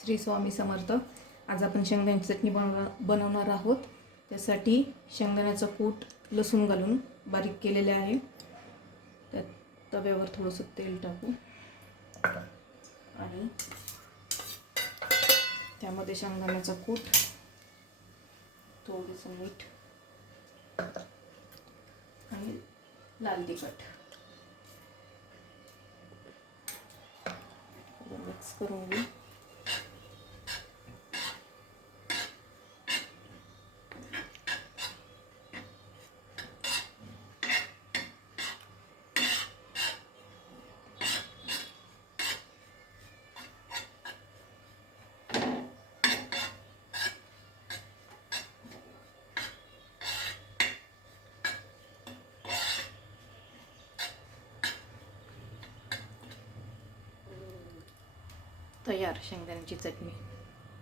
श्री स्वामी समर्थ. आज आपण शेंगदाण्याची चटणी बनवणार आहोत. त्यासाठी शेंगदाण्याचं कूट लसूण घालून बारीक केलेले आहे. त्यात तव्यावर थोडंसं तेल टाकू आणि त्यामध्ये शेंगदाण्याचा कूट, थोडंसं मीठ आणि लाल तिखट मिक्स करून घेऊ. तयार शेंगदाण्याची चटणी.